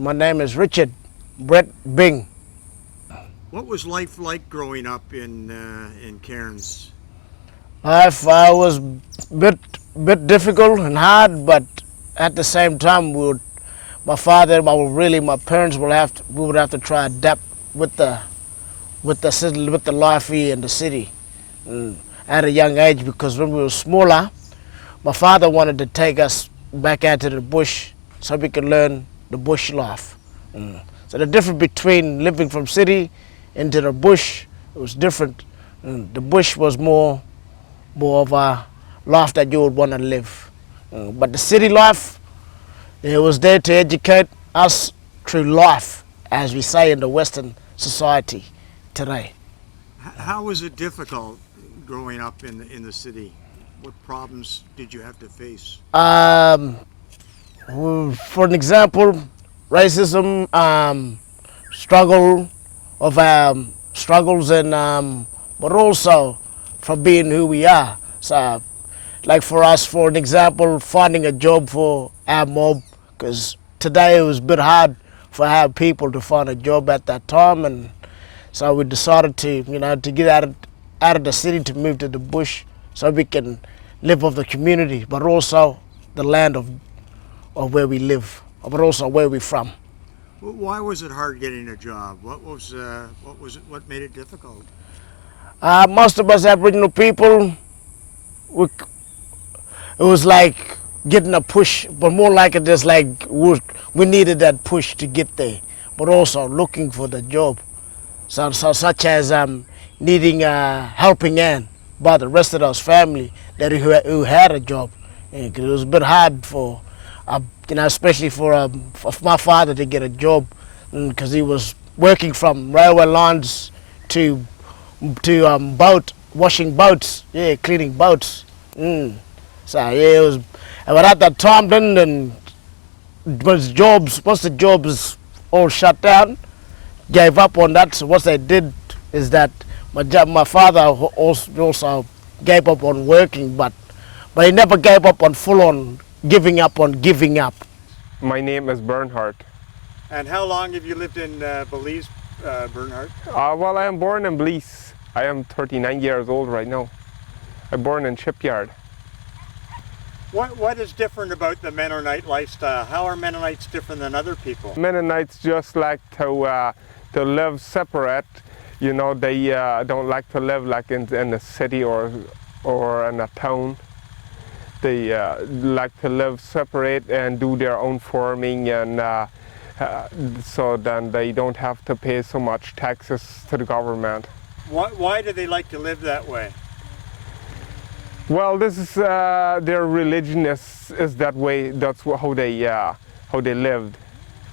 My name is Richard Brett Bing. What was life like growing up in Cairns? Life was bit difficult and hard, but at the same time, my father, my parents we would have to try to adapt with the life here in the city at a young age. Because when we were smaller, my father wanted to take us back out to the bush so we could learn the bush life. So the difference between living from city into the bush, it was different. The bush was more of a life that you would want to live. But the city life, it was there to educate us through life, as we say in the Western society today. How was it difficult growing up in the city? What problems did you have to face? For an example, racism, struggles, and but also from being who we are. So, like for us, for an example, finding a job for our mob, because today it was a bit hard for our people to find a job at that time, and so we decided to, to get out of the city to move to the bush, so we can live off the community, but also the land of where we live, but also where we're from. Why was it hard getting a job? What made it difficult? Most of us Aboriginal people, it was like getting a push, but more like it is like we needed that push to get there, but also looking for the job. So such as needing a helping hand by the rest of us family who had a job. It was a bit hard for, especially for my father to get a job, because he was working from railway lines to washing boats, cleaning boats. So yeah, it was. But at that time, then once the jobs all shut down, gave up on that. So what they did is that my father also gave up on working, but he never gave up on full on giving up on giving up. My name is Bernhart. And how long have you lived in Belize, Bernhart? Well, I am born in Belize. I am 39 years old right now. I'm born in Shipyard. What is different about the Mennonite lifestyle? How are Mennonites different than other people? Mennonites just like to live separate. They don't like to live like in a city or in a town. They like to live separate and do their own farming, and so then they don't have to pay so much taxes to the government. Why do they like to live that way? Well, this is their religion is that way. That's how they lived.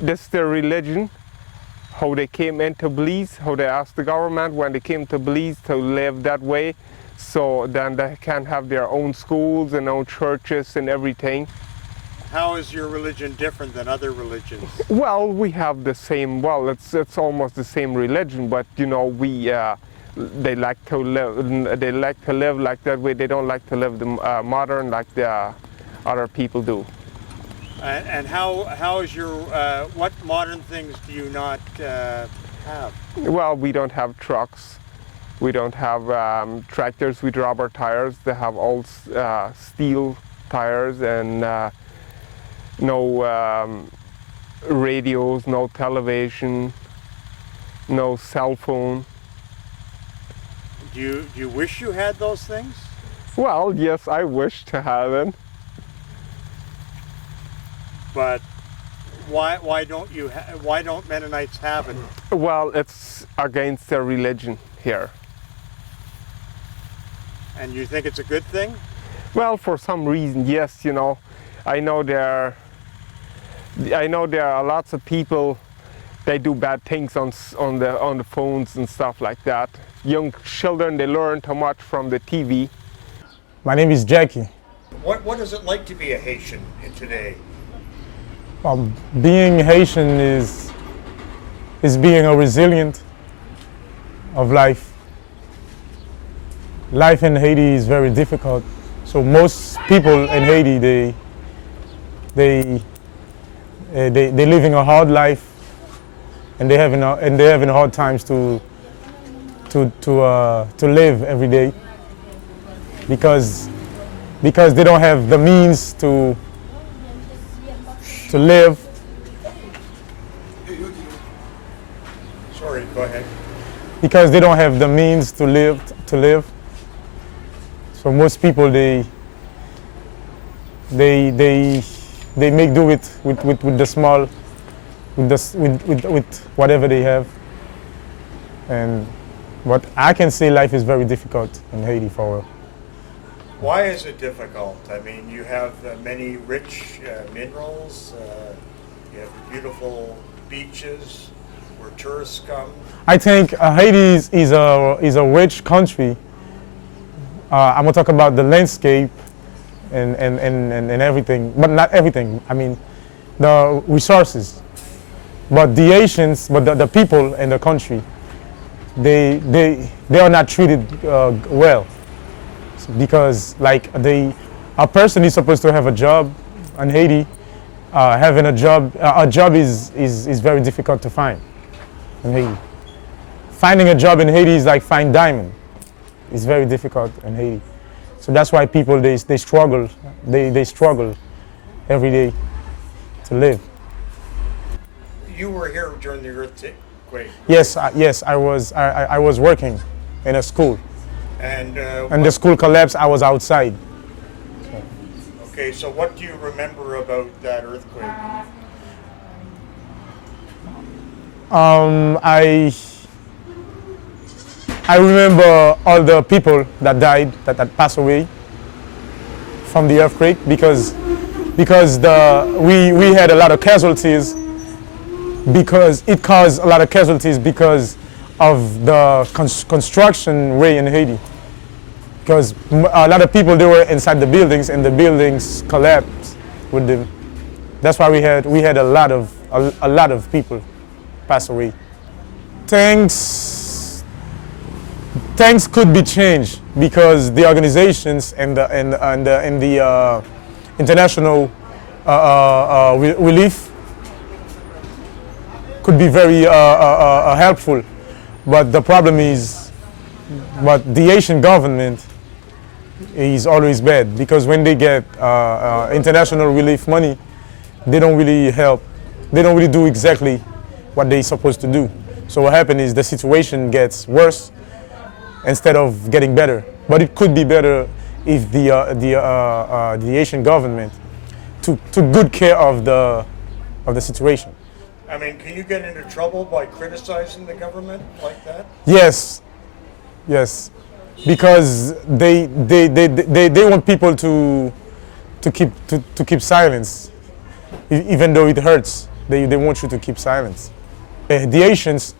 This is their religion. How they came into Belize, how they asked the government when they came to Belize to live that way, so then they can have their own schools and own churches and everything. How is your religion different than other religions? Well, we have the same. Well, it's almost the same religion, but they like to live. They like to live like that way. They don't like to live the modern like the other people do. And how is your what modern things do you not have? Well, we don't have trucks. We don't have tractors with rubber tires. They have all steel tires, and no radios, no television, no cell phone. Do you wish you had those things? Well, yes, I wish to have it. But why don't Mennonites have it? Well, it's against their religion here. And you think it's a good thing? Well, for some reason, yes. I know there are lots of people. They do bad things on the phones and stuff like that. Young children, they learn too much from the TV. My name is Jacky. What is it like to be a Haitian today? Being Haitian is being a resilient of life. Life in Haiti is very difficult. So most people in Haiti, They're living a hard life, and they're having hard times to live every day because they don't have the means to live. Sorry, go ahead. Because they don't have the means to live. So most people they make do with the small, with whatever they have. And but I can say life is very difficult in Haiti for real. Why is it difficult? I mean, you have many rich minerals, you have beautiful beaches where tourists come. I think Haiti is a rich country. I'm gonna talk about the landscape and everything, but not everything. I mean, the resources. But the Haitians, but the people in the country, they are not treated well because like a person is supposed to have a job in Haiti. Having a job is very difficult to find in Haiti. Finding a job in Haiti is like find diamond. It's very difficult in Haiti. So that's why people they struggle. They struggle every day to live. You were here during the earthquake. Yes, I was working in a school, And and the school collapsed. I was outside. okay, so what do you remember about that earthquake? I remember all the people that died, that passed away from the earthquake because we had a lot of casualties because it caused a lot of casualties because of the construction way in Haiti. Because a lot of people they were inside the buildings and the buildings collapsed with them. That's why we had a lot of people pass away. Things could be changed because the organizations and the international relief could be very helpful, but the problem is, but the Haitian government is always bad because when they get international relief money, they don't really help. They don't really do exactly what they're supposed to do. So what happens is the situation gets worse instead of getting better. But it could be better if the Haitian government took good care of the situation. I mean, can you get into trouble by criticizing the government like that? Yes, because they want people to keep silence, even though it hurts. They want you to keep silence. The Haitians,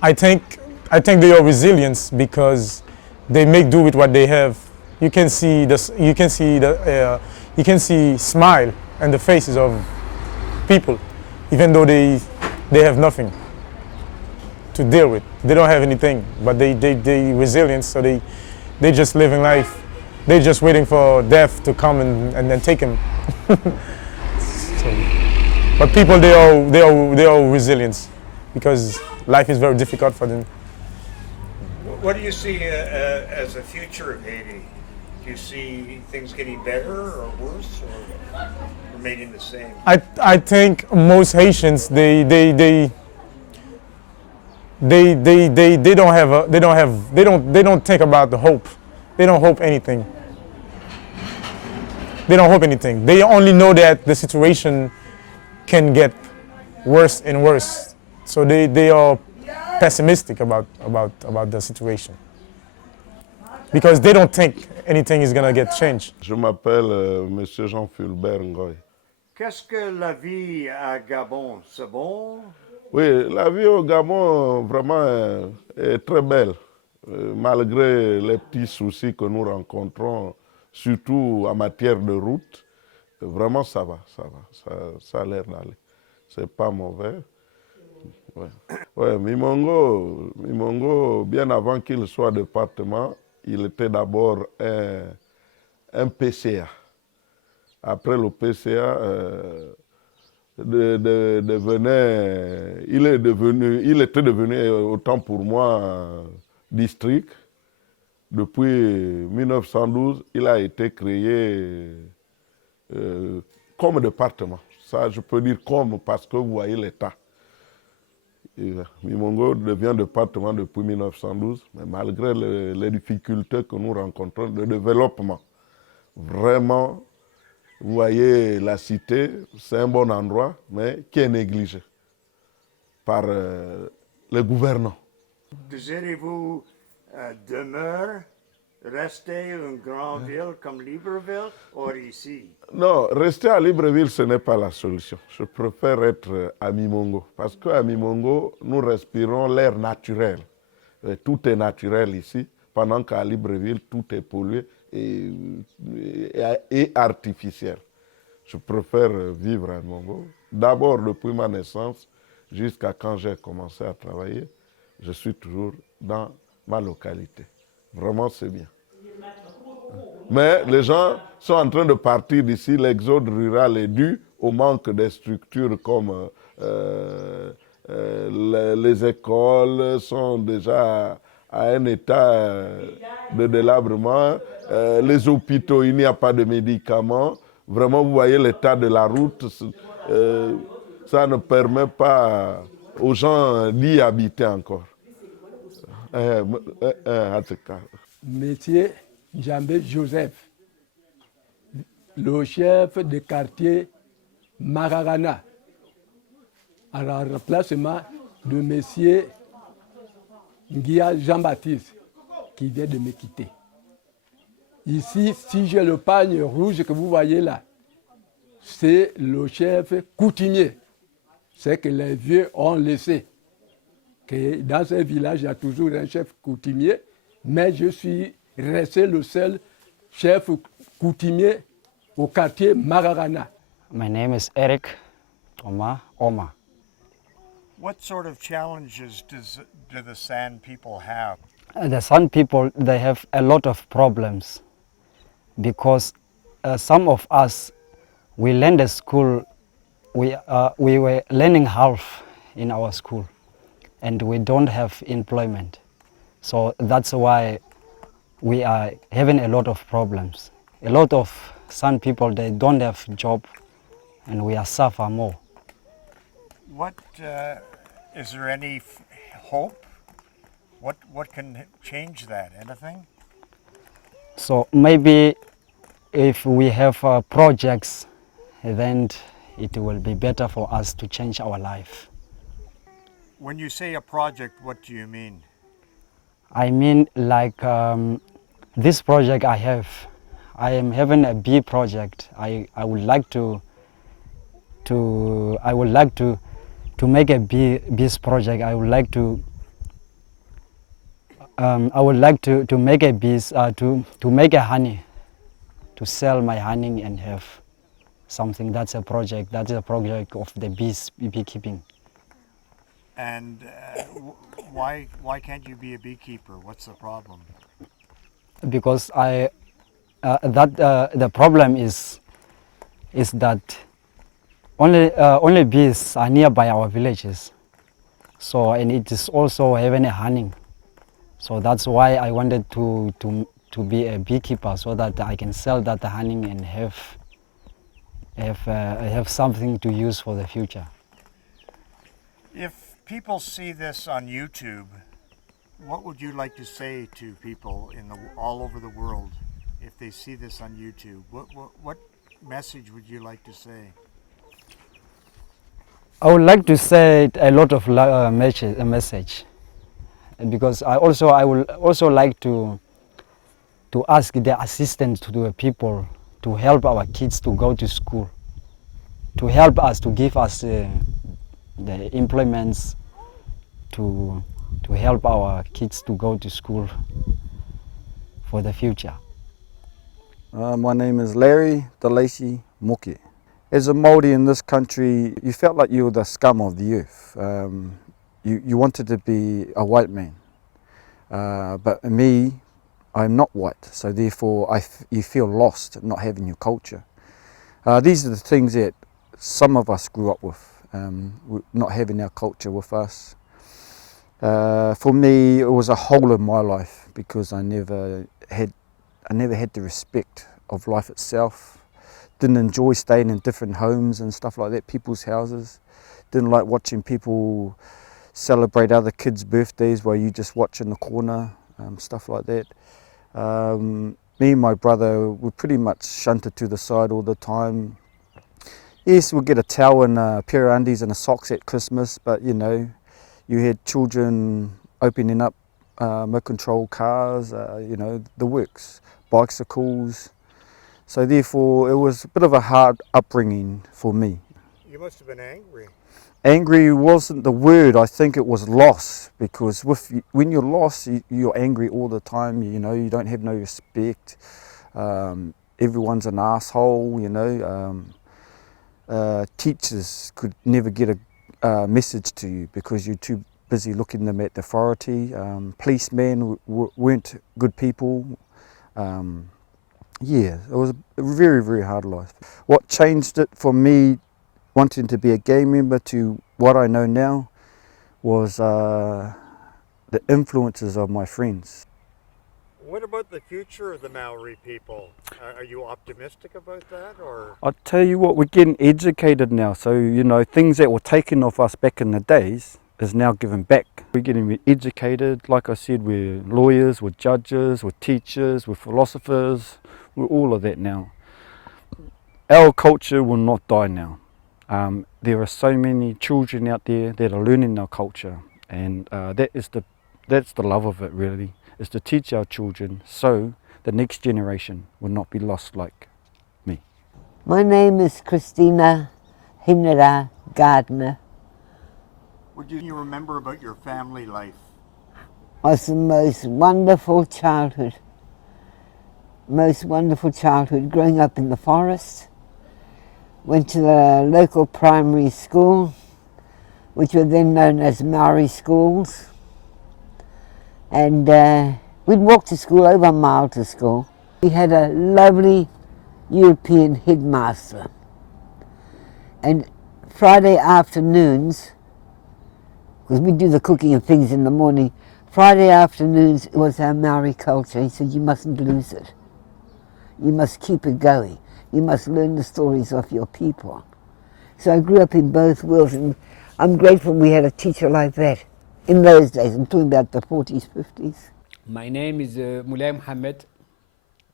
I think they are resilient because they make do with what they have. You can see smile on the faces of people, even though they have nothing to deal with. They don't have anything, but they resilient, so they just living life. They're just waiting for death to come and then take them. But people they are resilient because life is very difficult for them. What do you see as the future of Haiti? Do you see things getting better or worse or remaining the same? I think most Haitians they don't think about the hope. They don't hope anything. They don't hope anything. They only know that the situation can get worse and worse. So they are pessimistic about the situation. Because they don't think anything is gonna get changed. Je m'appelle Monsieur Jean-Fulbert Ngoy. Qu'est-ce que la vie à Gabon? C'est bon? Oui, la vie au Gabon vraiment est très belle, malgré les petits soucis que nous rencontrons, surtout en matière de route. Vraiment, ça va. Ça a l'air d'aller. C'est pas mauvais. Ouais. Ouais, Mimongo, bien avant qu'il soit département, il était d'abord un PCA. Après le PCA, il était devenu autant pour moi district. Depuis 1912, il a été créé comme département. Ça, je peux dire comme parce que vous voyez l'État. Mimongo devient département depuis 1912, mais malgré les difficultés que nous rencontrons de développement, vraiment, vous voyez la cité, c'est un bon endroit, mais qui est négligé par les gouvernants. Désirez-vous rester une grande ville comme Libreville ou ici? Non, rester à Libreville, ce n'est pas la solution. Je préfère être à Mimongo, parce qu'à Mimongo, nous respirons l'air naturel. Tout est naturel ici, pendant qu'à Libreville, tout est pollué et artificiel. Je préfère vivre à Mimongo. D'abord, depuis ma naissance, jusqu'à quand j'ai commencé à travailler, je suis toujours dans ma localité. Vraiment, c'est bien. Mais les gens sont en train de partir d'ici. L'exode rural est dû au manque de structures comme les écoles sont déjà à un état de délabrement. Les hôpitaux, il n'y a pas de médicaments. Vraiment, vous voyez l'état de la route. Ça ne permet pas aux gens d'y habiter encore. Monsieur Njambé Joseph, le chef de quartier Maragana, à la remplacement de monsieur Nguia Jean-Baptiste, qui vient de me quitter. Ici, si j'ai le pagne rouge que vous voyez là, c'est le chef coutumier. C'est que les vieux ont laissé. Que dans ce village, il y a toujours un chef coutumier, mais je suis resté le seul chef coutumier au quartier Maragana. My name is Eric Oma. What sort of challenges do the San people have? The San people, they have a lot of problems because some of us, we learned at school, we were learning half in our school and we don't have employment. So that's why we are having a lot of problems. A lot of San people, they don't have job and we are suffer more. What is there any hope? What can change that? Anything? So maybe if we have projects, then it will be better for us to change our life. When you say a project, what do you mean? I mean like this project I have. I am having a bee project. I would like to make a bees project. I would like to make a bees to make a honey, to sell my honey and have something. That's a project. That's a project of the beekeeping. And why can't you be a beekeeper? What's the problem? Because the problem is that only bees are nearby our villages. So and it is also having a honey. So that's why I wanted to be a beekeeper so that I can sell that honey and have something to use for the future. If people see this on YouTube, what would you like to say to people all over the world if they see this on YouTube? What message would you like to say? I would like to say a lot of message, because I would also like to ask the assistance to the people to help our kids to go to school, to help us, to give us the employments, to help our kids to go to school for the future. My name is Larry Delacey Muke. As a Māori in this country, you felt like you were the scum of the earth. You wanted to be a white man. But me, I'm not white, so therefore you feel lost not having your culture. These are the things that some of us grew up with, not having our culture with us. For me, it was a hole in my life because I never had the respect of life itself. Didn't enjoy staying in different homes and stuff like that, people's houses. Didn't like watching people celebrate other kids' birthdays while you just watch in the corner, stuff like that. Me and my brother were pretty much shunted to the side all the time. Yes, we'd get a towel and a pair of undies and a socks at Christmas, but you know, you had children opening up remote control cars, you know, the works, bicycles. So therefore, it was a bit of a hard upbringing for me. You must have been angry. Angry wasn't the word, I think it was loss, because when you're lost, you're angry all the time, you know, you don't have no respect. Everyone's an asshole, you know. Teachers could never get a message to you because you're too busy looking them at the authority. Policemen weren't good people. Yeah, it was a very, very hard life. What changed it for me, wanting to be a gang member, to what I know now, was the influences of my friends. What about the future of the Maori people? Are you optimistic about that, or? I tell you what, we're getting educated now, so you know, things that were taken off us back in the days is now given back. We're getting educated, like I said, we're lawyers, we're judges, we're teachers, we're philosophers, we're all of that now. Our culture will not die now. There are so many children out there that are learning our culture, and that's the love of it really, is to teach our children so the next generation will not be lost like me. My name is Christina Hinera Gardner. What do you remember about your family life? It was the most wonderful childhood growing up in the forest. Went to the local primary school, which were then known as Maori schools. And we'd walk to school, over a mile to school. We had a lovely European headmaster. And Friday afternoons, because we do the cooking and things in the morning, Friday afternoons was our Maori culture. He said, you mustn't lose it. You must keep it going. You must learn the stories of your people. So I grew up in both worlds, and I'm grateful we had a teacher like that in those days. I'm talking about the 40s, 50s. My name is Mohammad.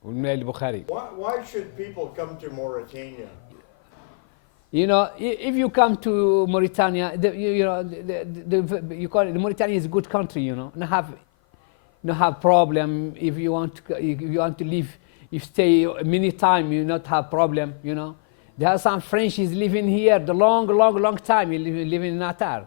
Why should people come to Mauritania? You know, if you come to Mauritania, you call it, Mauritania is a good country. You know, not have problem if you want to live. You stay many time, you not have problem, you know. There are some French is living here the long time. You live in Natal,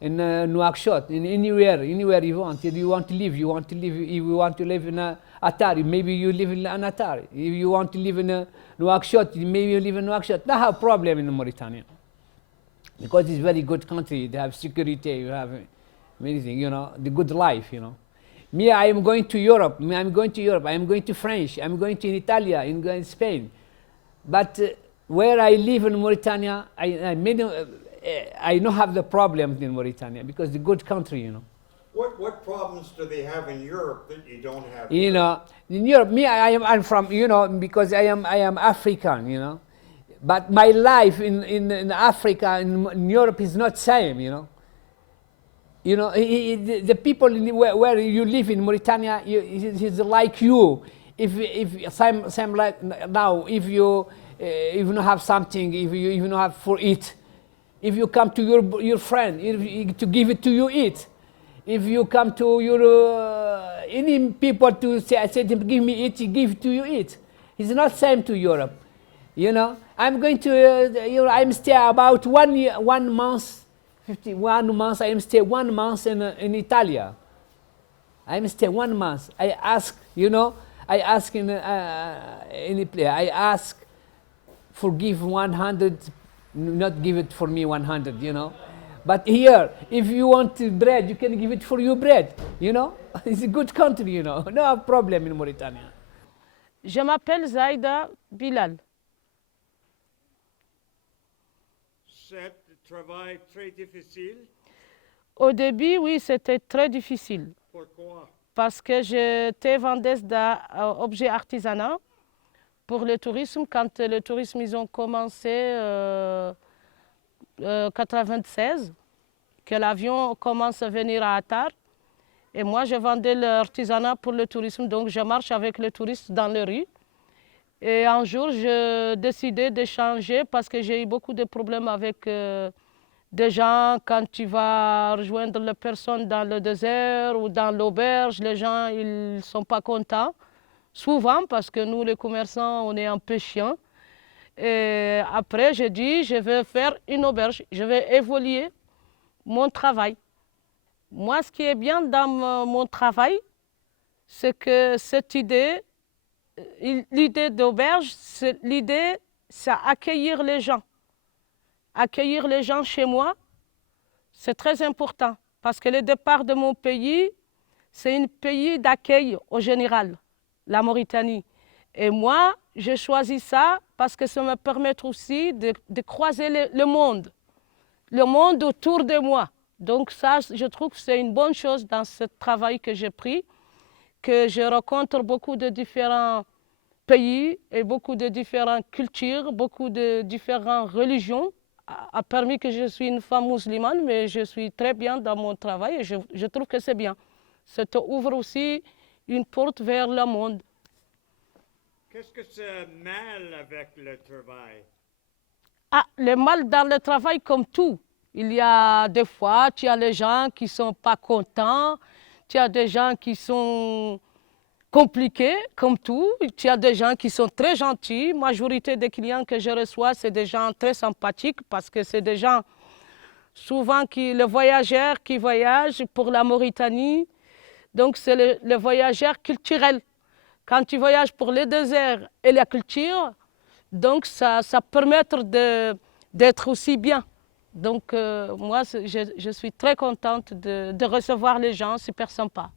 in Nouakchott, in anywhere you want. If you want to live, If you want to live in Atari, maybe you live in Atari. If you want to live in Nouakchott, maybe you live in Nouakchott. Not have problem in Mauritania, because it's very good country. They have security, you have many things, you know, the good life, you know. Me, I am going to Europe. I am going to France. I'm going to Italy. I'm going to Spain. But where I live in Mauritania, I don't have the problem in Mauritania because it's a good country, you know. What problems do they have in Europe that you don't have? You know, in Europe, me, I'm from, you know, because I am African, you know. But my life in Africa, in Europe, is not same, you know. You know, the people where you live in Mauritania, is like you. If same like now, if you don't have something, if you don't have for eat, if you come to your friend, to give it to you eat. If you come to your any people to say give me eat, give to you eat. It's not same to Europe. You know, I'm going to you know, I'm stay about 1 month. 51 months, I am stay 1 month in Italy. I am stay 1 month. I ask, you know, I ask in any place. I ask, forgive 100, not give it for me 100, you know. But here, if you want bread, you can give it for you bread, you know. It's a good country, you know. No problem in Mauritania. Je m'appelle Zaida Bilal. ce travail très difficile? Au début, oui, c'était très difficile. Pourquoi? Parce que j'étais vendeuse d'objets artisanaux pour le tourisme. Quand le tourisme, ils ont commencé en 96, que l'avion commence à venir à Attar. Et moi, je vendais l'artisanat pour le tourisme, donc je marche avec les touristes dans les rues. Et un jour, j'ai décidé de changer parce que j'ai eu beaucoup de problèmes avec des gens. Quand tu vas rejoindre les personnes dans le désert ou dans l'auberge, les gens ils ne sont pas contents. Souvent, parce que nous, les commerçants, on est un peu chiants. Et après, j'ai dit, je vais faire une auberge, je vais évoluer mon travail. Moi, ce qui est bien dans mon travail, c'est que cette idée, l'idée d'auberge, l'idée, c'est accueillir les gens. Accueillir les gens chez moi, c'est très important. Parce que le départ de mon pays, c'est un pays d'accueil au général, la Mauritanie. Et moi, j'ai choisi ça parce que ça me permet aussi de croiser le monde autour de moi. Donc ça, je trouve que c'est une bonne chose dans ce travail que j'ai pris, que je rencontre beaucoup de différents pays et beaucoup de différentes cultures, beaucoup de différentes religions, a permis que je suis une femme musulmane, mais je suis très bien dans mon travail et je trouve que c'est bien. Ça te ouvre aussi une porte vers le monde. Qu'est-ce que c'est mal avec le travail? Ah, le mal dans le travail comme tout. Il y a des fois, tu as les gens qui ne sont pas contents, tu as des gens qui sont compliqués, comme tout. Tu as des gens qui sont très gentils. La majorité des clients que je reçois, c'est des gens très sympathiques parce que c'est des gens, souvent, les voyageurs qui voyagent pour la Mauritanie. Donc, c'est le voyageur culturel. Quand tu voyages pour le désert et la culture, donc ça permet d'être aussi bien. Donc moi, je suis très contente de recevoir les gens, super sympa.